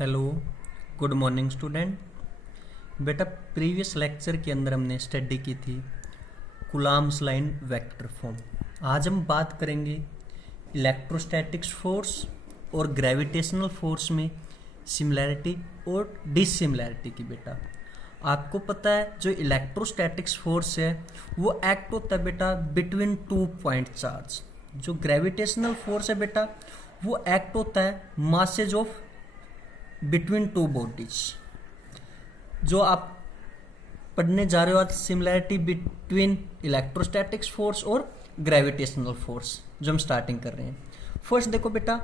Hello, good morning student. बेटा previous lecture के अंदर हमने स्टडी की थी कूलॉम्स लाइन वेक्टर फॉर्म। आज हम बात करेंगे इलेक्ट्रोस्टैटिक्स फोर्स और ग्रेविटेशनल फोर्स में सिमिलैरिटी और डिसिमिलैरिटी की। बेटा आपको पता है जो इलेक्ट्रोस्टैटिक्स फोर्स है वो एक्ट होता है बेटा बिटवीन 2 पॉइंट चार्ज। जो ग्रेविटेशनल फोर्स है बेटा वो एक्ट होता है मासेज ऑफ बिटवीन 2 बॉडीज। जो आप पढ़ने जा रहे हो आज सिमिलैरिटी बिटवीन इलेक्ट्रोस्टैटिक्स फोर्स और ग्रेविटेशनल फोर्स, जो हम स्टार्टिंग कर रहे हैं। फर्स्ट देखो बेटा,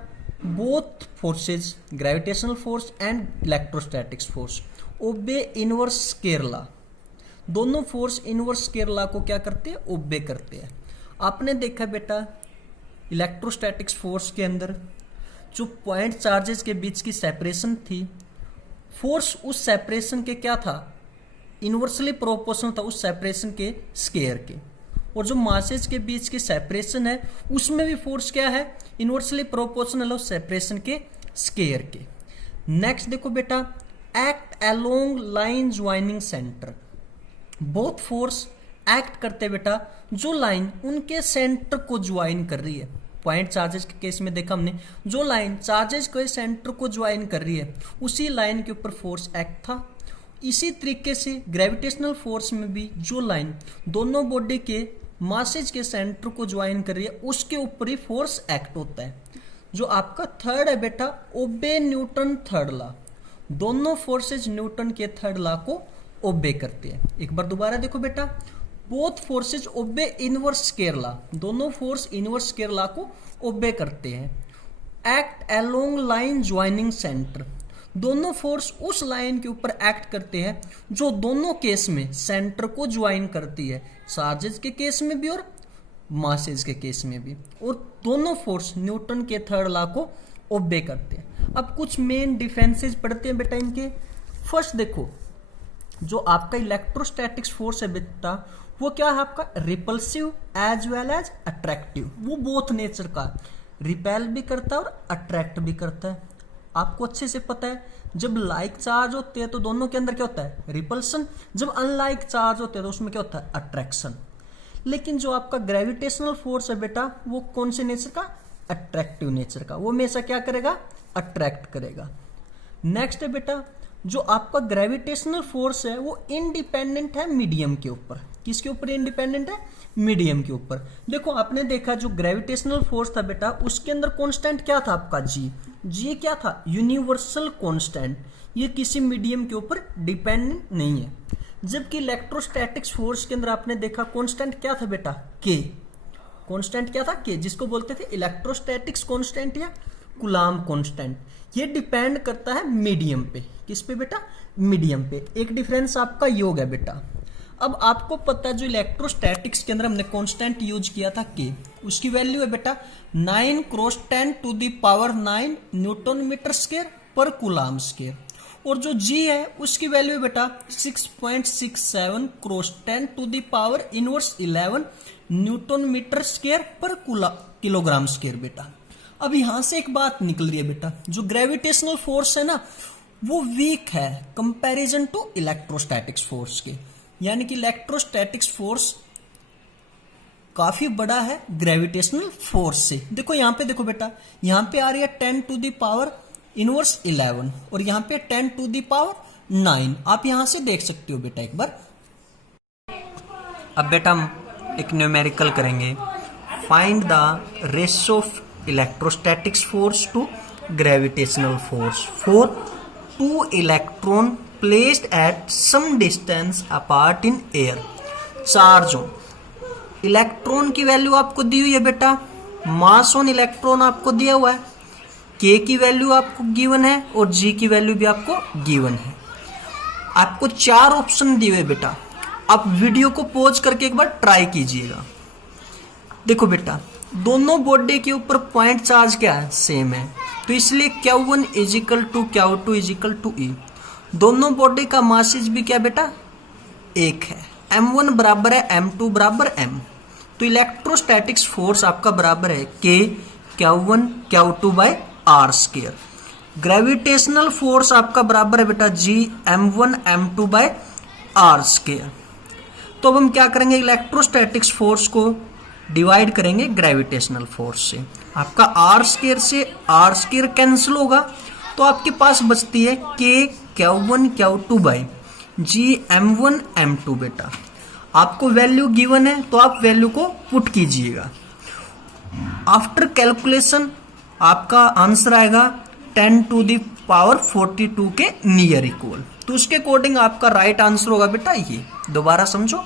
both forces gravitational force and electrostatics force obey inverse square law. दोनों फोर्स इनवर्स स्केयर लॉ को क्या करते हैं? ओबे करते हैं। आपने देखा बेटा इलेक्ट्रोस्टैटिक्स फोर्स के अंदर जो पॉइंट चार्जेस के बीच की सेपरेशन थी, फोर्स उस सेपरेशन के क्या था? इनवर्सली प्रोपोर्शनल था उस सेपरेशन के स्केयर के। और जो मासेज के बीच की सेपरेशन है उसमें भी फोर्स क्या है? इनवर्सली प्रोपोर्शनल उस सेपरेशन के स्केयर के। नेक्स्ट देखो बेटा, act along line joining centre. Both force act करते बेटा जो लाइन उनके सेंटर को ज्वाइन कर रही है। पॉइंट चार्जेस के केस में देखा हमने, जो लाइन चार्जेस के सेंटर को ज्वाइन कर रही है उसी लाइन के ऊपर फोर्स एक्ट था। इसी तरीके से ग्रेविटेशनल फोर्स में भी जो लाइन दोनों बॉडी के मासेज के सेंटर को ज्वाइन कर रही है उसके ऊपर ही फोर्स एक्ट होता है। जो आपका थर्ड है बेटा ओबे न्यूटन थर्ड लॉ। दोनों फोर्सेज न्यूटन के थर्ड लॉ को ओबे करते हैं। एक बार दोबारा देखो बेटा, both forces obey inverse square law. दोनों फोर्स इनवर्स स्केयर लॉ को ओबे करते हैं। Act along line joining centre. दोनों फोर्स उस लाइन के ऊपर एक्ट करते हैं जो दोनों केस में सेंटर को ज्वाइन करती है, चार्जेस के केस में भी और मासेज के केस में भी। और दोनों फोर्स न्यूटन के थर्ड लॉ को ओबे करते हैं। अब कुछ मेन डिफरेंसेस पढ़ते हैं बेटा इनके। फर्स्ट देखो, जो आपका इलेक्ट्रोस्टैटिक्स फोर्स है बेटा वो क्या है आपका? Repulsive as well as attractive. वो बोथ नेचर का रिपेल भी करता है और अट्रैक्ट भी करता है। आपको अच्छे से पता है जब लाइक चार्ज होते हैं तो दोनों के अंदर क्या होता है? रिपल्सन। जब अनलाइक चार्ज होते हैं तो उसमें क्या होता है? अट्रैक्शन। लेकिन जो आपका ग्रेविटेशनल फोर्स है बेटा वो कौन से नेचर का? अट्रैक्टिव नेचर का। वो हमेशा क्या करेगा? अट्रैक्ट करेगा। नेक्स्ट है बेटा, जो आपका ग्रेविटेशनल फोर्स है वो इंडिपेंडेंट है मीडियम के ऊपर। किसके ऊपर इंडिपेंडेंट है? मीडियम के ऊपर। देखो आपने देखा जो ग्रेविटेशनल फोर्स था बेटा उसके अंदर कांस्टेंट क्या था आपका? जी। जी क्या था? Universal constant. ये किसी मीडियम के ऊपर डिपेंडेंट नहीं है। जबकि इलेक्ट्रोस्टैटिक्स फोर्स के अंदर आपने देखा कांस्टेंट क्या था बेटा? के। कांस्टेंट क्या था? के, जिसको बोलते थे इलेक्ट्रोस्टैटिक्स कांस्टेंट या कूलॉम कांस्टेंट। ये डिपेंड करता है मीडियम पे। किस पे बेटा? मीडियम पे। एक डिफरेंस आपका योग है बेटा। अब आपको पता है जो इलेक्ट्रोस्टैटिक्स के अंदर हमने कांस्टेंट यूज किया था के, उसकी वैल्यू है बेटा 9 cross 10 to the power 9 newton metre square पर कूलॉम स्क्वायर। और जो जी है उसकी वैल्यू है बेटा 6.67 cross 10 to the power inverse 11 newton metre square पर किलोग्राम स्क्वायर बेटा। अब यहां से एक बात निकल रही है बेटा, जो ग्रेविटेशनल फोर्स है ना वो वीक है कंपैरिजन टू इलेक्ट्रोस्टैटिक्स फोर्स के। यानी कि इलेक्ट्रोस्टैटिक्स फोर्स काफी बड़ा है ग्रेविटेशनल फोर्स से। देखो यहां पे देखो बेटा, यहां पे आ रही है 10 टू द पावर इनवर्स 11 और यहां पे 10 टू द पावर 9। आप यहां से देख सकते हो बेटा एक बार। अब बेटा हम एक न्यूमेरिकल करेंगे। Find the ratio of electrostatics force to gravitational force for 2 electron placed at some distance apart in air charge on। Electron की वैल्यू आपको दी हुई है बेटा, मास ऑन इलेक्ट्रॉन आपको दिया हुआ है, के की वैल्यू आपको गिवन है और जी की वैल्यू भी आपको गिवन है। आपको 4 ऑप्शन दिए हुए बेटा। आप वीडियो को पॉज करके एक बार ट्राई कीजिएगा। देखो बेटा दोनों बॉडी के ऊपर पॉइंट चार्ज क्या है? सेम है, तो इसलिए Q1 equal to Q2 equal to E। दोनों बॉडी का मासेज भी क्या बेटा? एक है। M1 बराबर है M2 बराबर M। तो इलेक्ट्रोस्टैटिक्स फोर्स आपका बराबर है K Q1 Q2 by R square. Gravitational force आपका बराबर है बेटा Gm1m2/r²। तो अब हम क्या करेंगे, इलेक्ट्रोस्टैटिक्स फोर्स को डिवाइड करेंगे ग्रेविटेशनल फोर्स से। आपका r² से r² कैंसिल होगा, तो आपके पास बचती है Kq1Q2/Gm1m2 बेटा। आपको वैल्यू गिवन है तो आप वैल्यू को पुट कीजिएगा। आफ्टर कैलकुलेशन आपका आंसर आएगा 10⁻42 के नियर इक्वल। तो उसके अकॉर्डिंग आपका राइट आंसर होगा बेटा ये। दोबारा समझो,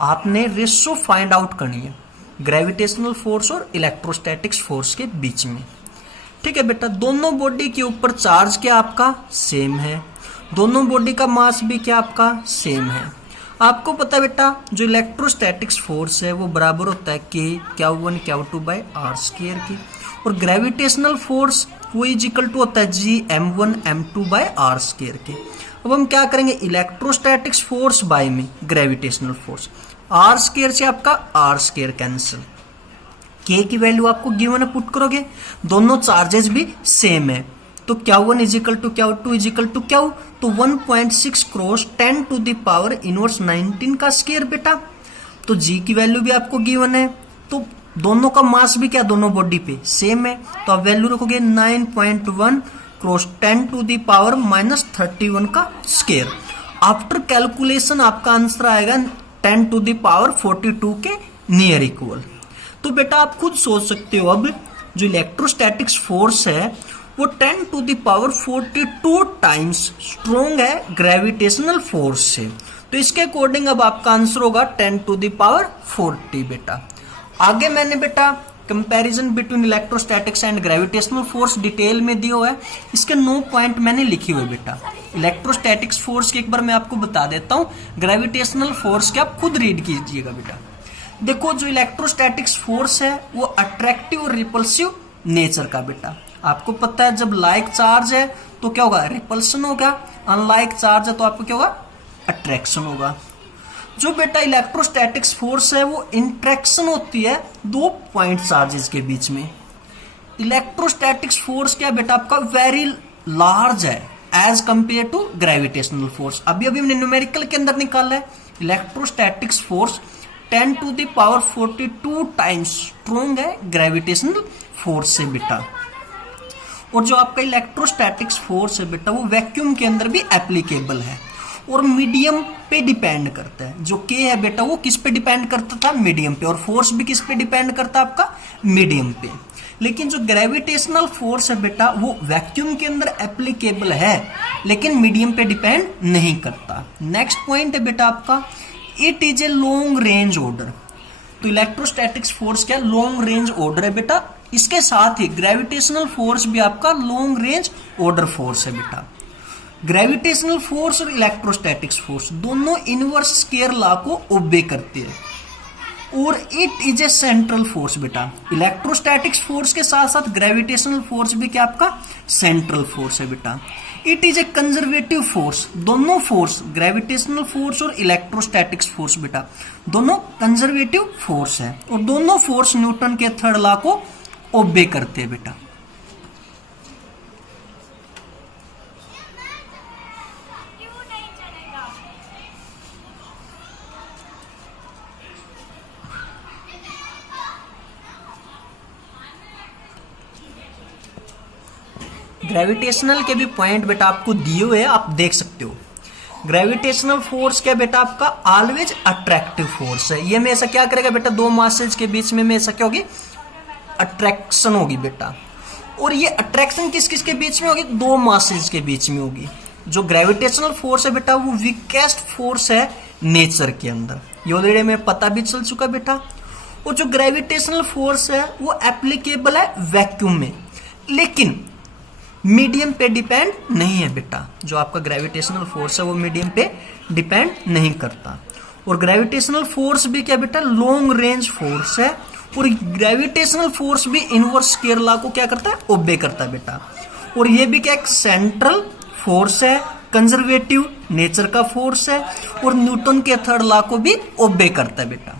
आपने रेशो फाइंड आउट करनी है ग्रेविटेशनल फोर्स और इलेक्ट्रोस्टैटिक्स फोर्स के बीच में। ठीक है बेटा, दोनों बॉडी के ऊपर चार्ज क्या आपका सेम है, दोनों बॉडी का मास भी क्या आपका सेम है। आपको पता है बेटा जो इलेक्ट्रोस्टैटिक्स फोर्स है वो बराबर होता है Kq1Q2/r² के, और ग्रेविटेशनल फोर्स वो इक्वल टू होता है Gm1m2/r² के। अब हम क्या करेंगे, इलेक्ट्रोस्टैटिक्स फोर्स बाय में ग्रेविटेशनल फोर्स, r² से आपका r² कैंसिल, K की वैल्यू आपको गिवन है, पुट करोगे, दोनों चार्जेस भी सेम है, तो Q1 = Q2 = Q, तो 1.6 क्रॉस 10⁻⁻19 का स्क्वायर बेटा। तो G की वैल्यू भी आपको गिवन है, तो दोनों का मास भी क्या दोनों बॉडी पे सेम है, तो आप वैल्यू रखोगे 9.1 क्रॉस 10⁻31 का स्क्वायर। आफ्टर कैलकुलेशन आपका आंसर आएगा 10⁻42 के नियर इक्वल। तो बेटा आप खुद सोच सकते हो, अब जो इलेक्ट्रोस्टैटिक्स फोर्स है वो 10⁻42 टाइम्स स्ट्रॉन्ग है ग्रेविटेशनल फोर्स से। तो इसके अकॉर्डिंग अब आपका आंसर होगा 10⁻40 बेटा। आगे मैंने बेटा comparison between electrostatics and gravitational force detail में दिया हुआ है, इसके 9 पॉइंट मैंने लिखे हुए बेटा। इलेक्ट्रोस्टैटिक्स फोर्स के एक बार मैं आपको बता देता हूँ, ग्रेविटेशनल फोर्स के आप खुद रीड कीजिएगा बेटा। देखो जो इलेक्ट्रोस्टैटिक्स फोर्स है वो अट्रैक्टिव और रिपल्सिव नेचर का बेटा। आपको पता है जब लाइक चार्ज है तो क्या होगा, रिपल्सन होगा, अनलाइक चार्ज है तो आपको क्या होगा, अट्रैक्शन होगा। जो बेटा इलेक्ट्रोस्टैटिक्स फोर्स है वो इंट्रैक्शन होती है दो पॉइंट चार्जेस के बीच में। इलेक्ट्रोस्टैटिक्स फोर्स क्या बेटा आपका वेरी लार्ज है as compare to gravitational force. अभी हमने न्यूमेरिकल के अंदर निकाला है, इलेक्ट्रोस्टैटिक्स फोर्स 10⁻42 टाइम्स स्ट्रॉन्ग है ग्रेविटेशनल फोर्स से बेटा। और जो आपका इलेक्ट्रोस्टैटिक्स फोर्स है बेटा वो वैक्यूम के अंदर भी एप्लीकेबल है और मीडियम पे डिपेंड करता है। जो के है बेटा वो किस पे डिपेंड करता था, मीडियम पे, और फोर्स भी किस पे डिपेंड करता है आपका, मीडियम पे। लेकिन जो ग्रेविटेशनल फोर्स है बेटा वो वैक्यूम के अंदर एप्लीकेबल है लेकिन मीडियम पे डिपेंड नहीं करता। नेक्स्ट पॉइंट है बेटा आपका, it is a long range order. तो इलेक्ट्रोस्टैटिक्स फोर्स क्या लॉन्ग रेंज ऑर्डर है बेटा। इसके साथ ही ग्रेविटेशनल फोर्स भी आपका लॉन्ग रेंज ऑर्डर फोर्स है बेटा। ग्रेविटेशनल फोर्स और इलेक्ट्रोस्टैटिक्स फोर्स दोनों इनवर्स स्क्वायर लॉ को ओबे करते हैं और it is a central force बेटा। इलेक्ट्रोस्टैटिक्स फोर्स के साथ साथ ग्रेविटेशनल फोर्स भी क्या आपका सेंट्रल फोर्स है बेटा। It is a conservative force. दोनों फोर्स ग्रेविटेशनल फोर्स और इलेक्ट्रोस्टैटिक्स फोर्स बेटा दोनों कंजर्वेटिव फोर्स है और दोनों फोर्स न्यूटन के थर्ड लॉ को ओबे करते हैं बेटा। ग्रेविटेशनल के भी पॉइंट बेटा आपको दिए हुए आप देख सकते हो। ग्रेविटेशनल फोर्स क्या बेटा आपका ऑलवेज अट्रैक्टिव फोर्स है। ये में ऐसा क्या करेगा बेटा, दो मासेज के बीच में ऐसा क्या होगी, अट्रैक्शन होगी बेटा। और ये अट्रैक्शन किस किस के बीच में होगी, दो मासेज के बीच में होगी। जो ग्रेविटेशनल फोर्स है बेटा वो वीकेस्ट फोर्स है नेचर के अंदर, ये ऑलरेडी में पता भी चल चुका बेटा। और जो ग्रेविटेशनल फोर्स है वो एप्लीकेबल है वैक्यूम में लेकिन मीडियम पे डिपेंड नहीं है बेटा। जो आपका ग्रेविटेशनल फोर्स है वो मीडियम पे डिपेंड नहीं करता। और ग्रेविटेशनल फोर्स भी क्या बेटा लॉन्ग रेंज फोर्स है और ग्रेविटेशनल फोर्स भी इनवर्स स्क्वायर लॉ को क्या करता है, ओबे करता है बेटा। और ये भी क्या एक सेंट्रल फोर्स है, कंजर्वेटिव नेचर का फोर्स है और न्यूटन के थर्ड लॉ को भी ओबे करता है बेटा।